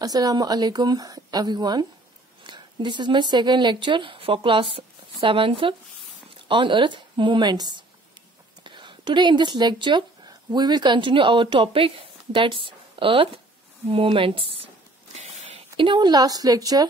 Assalamu alaikum everyone. This is my second lecture for class 7th on Earth movements. Today in this lecture we will continue our topic, that's Earth movements. In our last lecture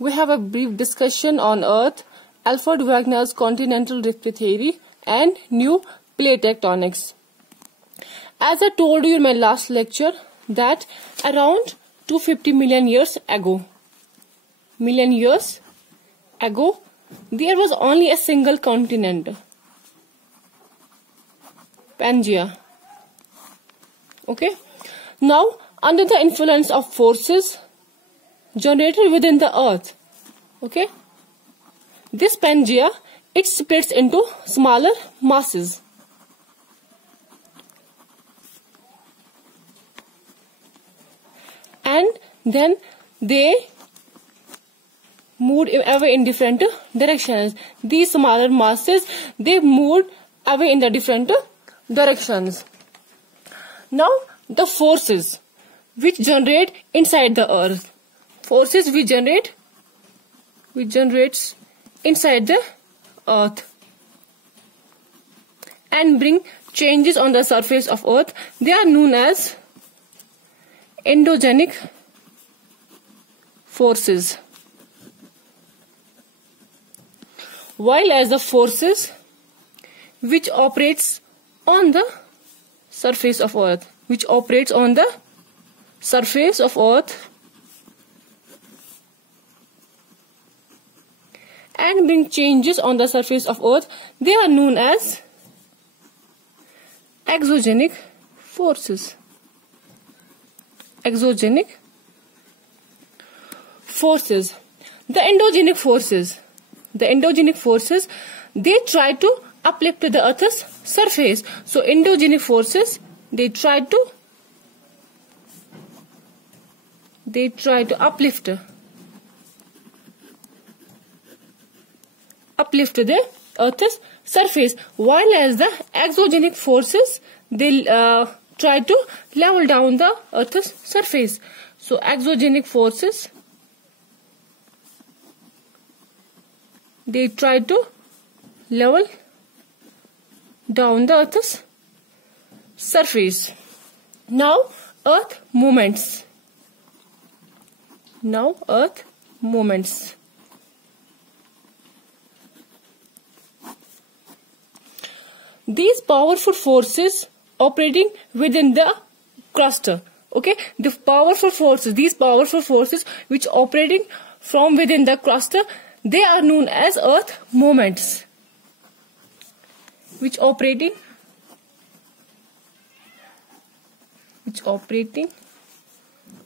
we have a brief discussion on Earth, Alfred Wegener's continental rift theory and new plate tectonics. As I told you in my last lecture that around 250 million years ago, there was only a single continent, Pangea. Okay. Now, under the influence of forces generated within the Earth, okay, this Pangea, it splits into smaller masses. And then they moved away in different directions. These smaller masses, they moved away in the different directions. Now, the forces which generate inside the Earth, forces which generates inside the Earth and bring changes on the surface of Earth, they are known as endogenic forces, while as the forces which operates on the surface of Earth, and bring changes on the surface of Earth, they are known as exogenic forces. Exogenic forces. The endogenic forces, they try to uplift the Earth's surface. So endogenic forces, they try to uplift the Earth's surface, while as the exogenic forces, they try to level down the Earth's surface. So exogenic forces, they try to level down the Earth's surface. Now Earth movements. These powerful forces operating within the crust, okay, these powerful forces which operating from within the crust, they are known as Earth movements, which operating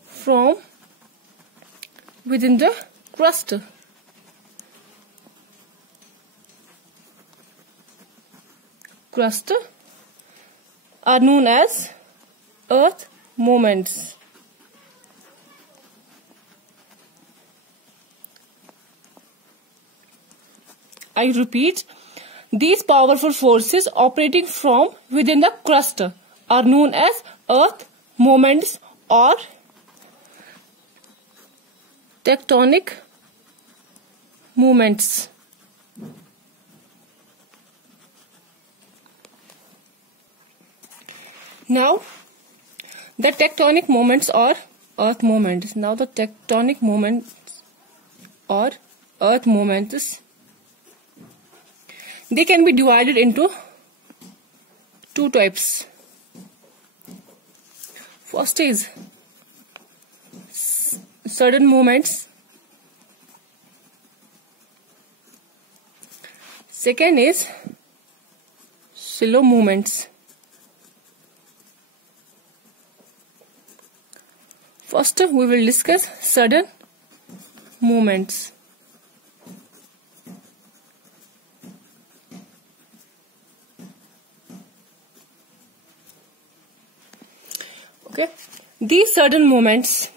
from within the crust. Are known as Earth movements. I repeat, these powerful forces operating from within the crust are known as Earth movements or tectonic movements. Now, the tectonic moments or Earth movements. They can be divided into two types. First is sudden movements. Second is slow movements. First, we will discuss sudden movements. Okay, these sudden movements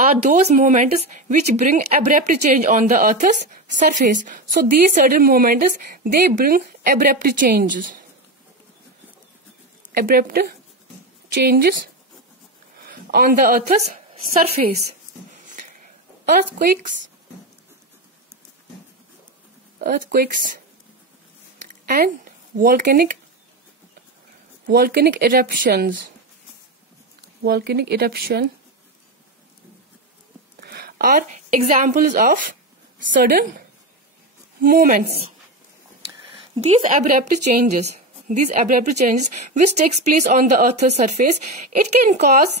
are those movements which bring abrupt change on the Earth's surface. So these sudden movements, they bring abrupt changes on the Earth's surface. Earthquakes and volcanic eruptions. Volcanic eruption are examples of sudden movements. These abrupt changes which takes place on the Earth's surface, it can cause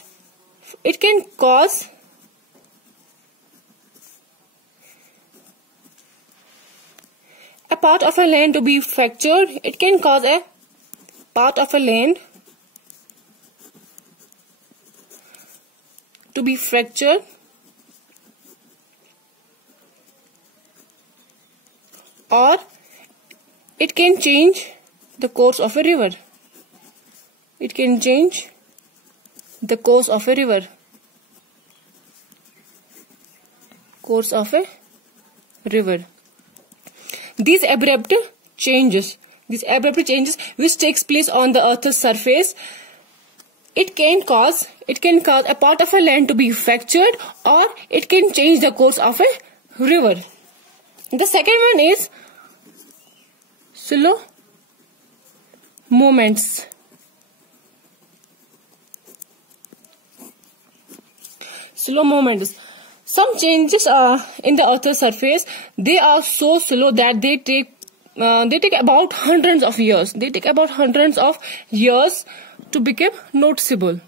a part of a land to be fractured. It can cause a part of a land to be fractured, or it can change the course of a river. It can change the course of a river. Course of a river. These abrupt changes which takes place on the Earth's surface, it can cause a part of a land to be fractured, or it can change the course of a river. The second one is slow movements. Slow movements. Some changes in the Earth's surface, they are so slow that they take about hundreds of years. They take about hundreds of years to become noticeable.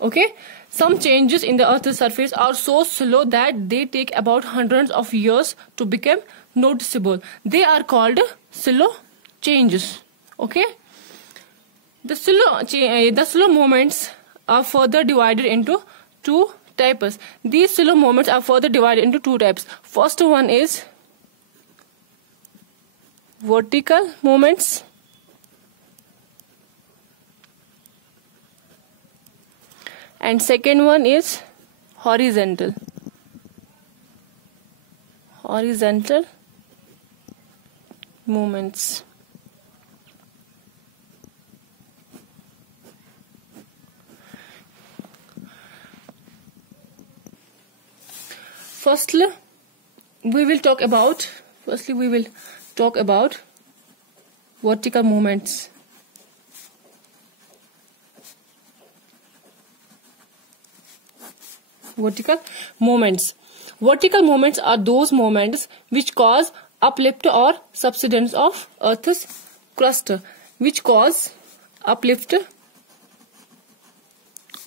Okay, some changes in the Earth's surface are so slow that they take about hundreds of years to become noticeable. They are called slow changes. Okay, the slow movements are further divided into two types. These slow movements are further divided into two types. First one is vertical movements, and second one is horizontal movements. Firstly, we will talk about vertical movements. Vertical movements are those movements which cause uplift or subsidence of Earth's crust. Which cause uplift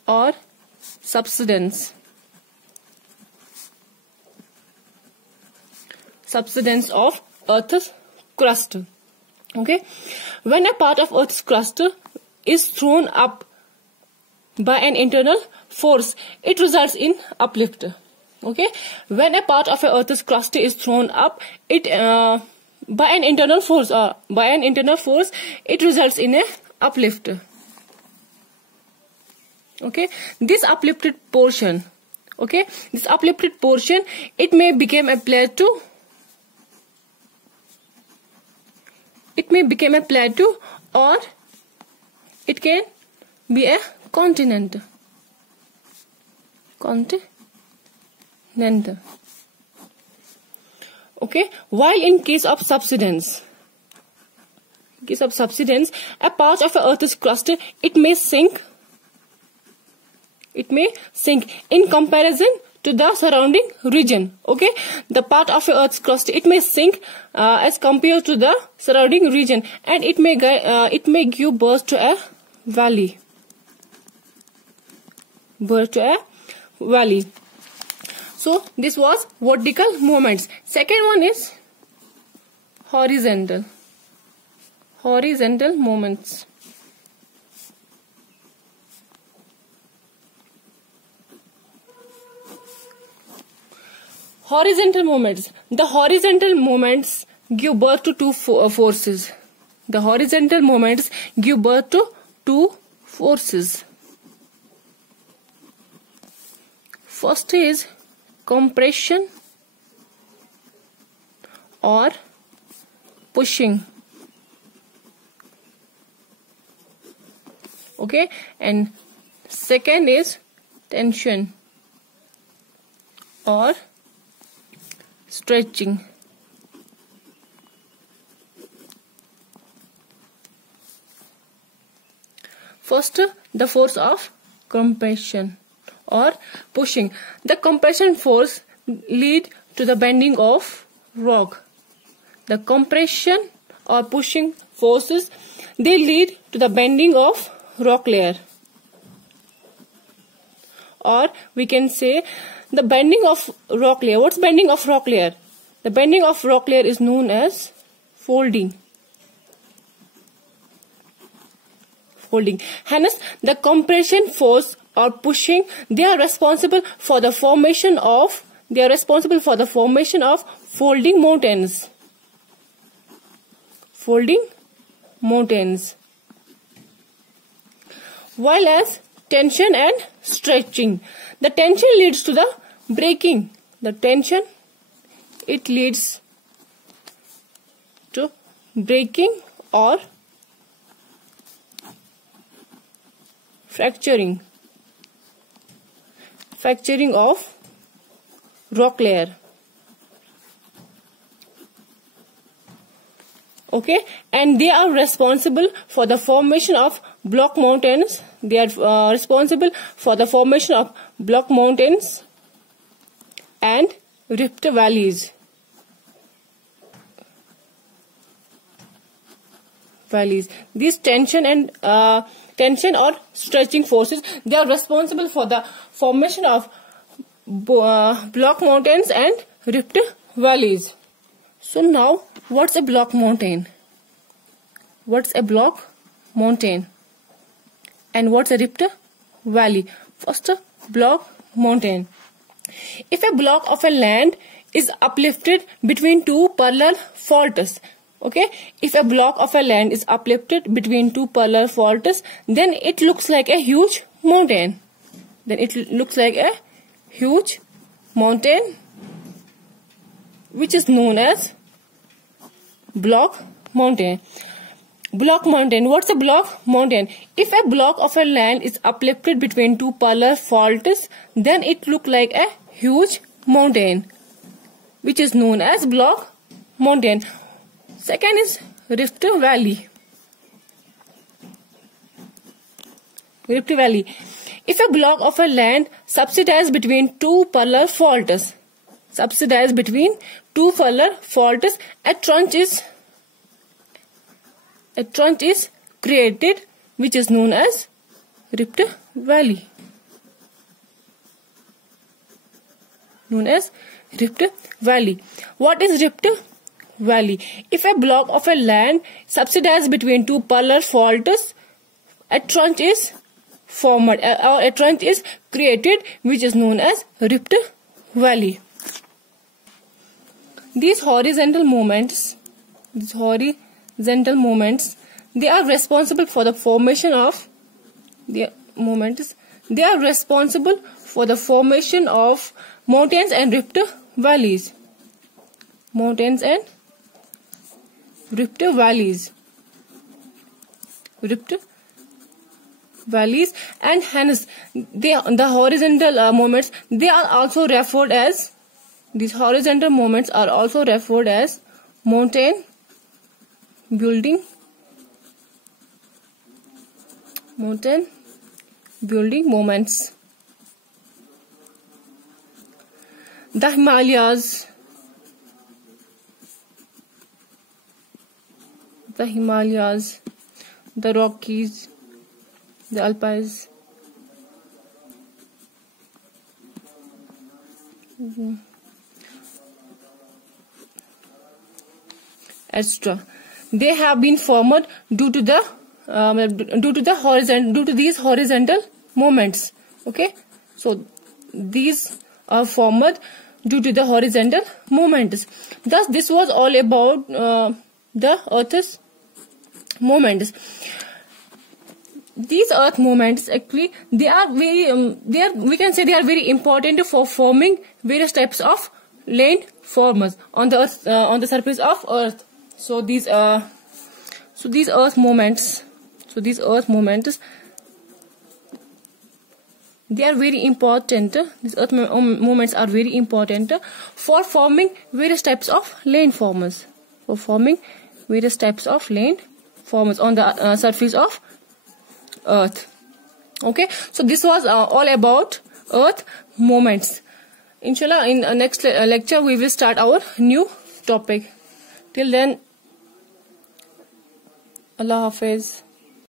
or subsidence of Earth's crust. Okay, when a part of Earth's crust is thrown up by an internal force, it results in uplift. Okay, when a part of Earth's crust is thrown up, by an internal force, it results in a uplift. Okay, this uplifted portion, it may become a plateau. Or it can be a continent. Okay, while in case of subsidence, a part of Earth's crust, it may sink in comparison to the surrounding region. Okay, the part of Earth's crust, it may sink as compared to the surrounding region, and it may give birth to a valley. So this was vertical movements. Second one is horizontal movements. Horizontal movements. The horizontal movements give birth to two forces. The horizontal movements give birth to two forces. First is compression or pushing. Okay, and second is tension or stretching. First, the force of compression or pushing. The compression force lead to the bending of rock. The compression or pushing forces, they lead to the bending of rock layer. Or we can say the bending of rock layer. What's bending of rock layer? The bending of rock layer is known as folding. Hence, the compression force or pushing, they are responsible for the formation of folding mountains. Folding mountains. While as tension and stretching, the tension leads to the breaking. The tension, it leads to breaking or fracturing of rock layer. Okay, and they are responsible for the formation of block mountains. They are responsible for the formation of block mountains and rift valleys. These tension or stretching forces, they are responsible for the formation of block mountains and rift valleys. So now, what's a block mountain? What's a block mountain? And what's a rift valley? First, block mountain. If a block of a land is uplifted between two parallel faults, okay, if a block of a land is uplifted between two parallel faults, then it looks like a huge mountain. Which is known as block mountain. Block mountain. What's a block mountain? If a block of a land is uplifted between two parallel faults, then it looks like a huge mountain, which is known as block mountain. Second is rift valley. Rift valley. If a block of a land subsidies between two parallel faults, a trench is created, which is known as rift valley. What is rift valley? If a block of a land subsidies between two parallel faults, a trench is formed or a trench is created, which is known as rift valley. These horizontal movements, they are responsible for the formation of mountains and rift valleys. And hence the horizontal movements, they are also referred as, these horizontal movements are also referred as mountain building moments. The Himalayas, the Rockies, the Alpines, etc. They have been formed due to these horizontal movements. Okay, so these are formed due to the horizontal movements. Thus, this was all about the Earth's movements. These Earth movements, actually, they are very important for forming various types of land forms on the Earth, on the surface of Earth. So these Earth movements, they are very important. These earth movements are very important for forming various types of landforms. For forming various types of landforms on the surface of Earth. Okay, so this was all about Earth movements. Inshallah, in next lecture we will start our new topic. Till then, Allah Hafiz.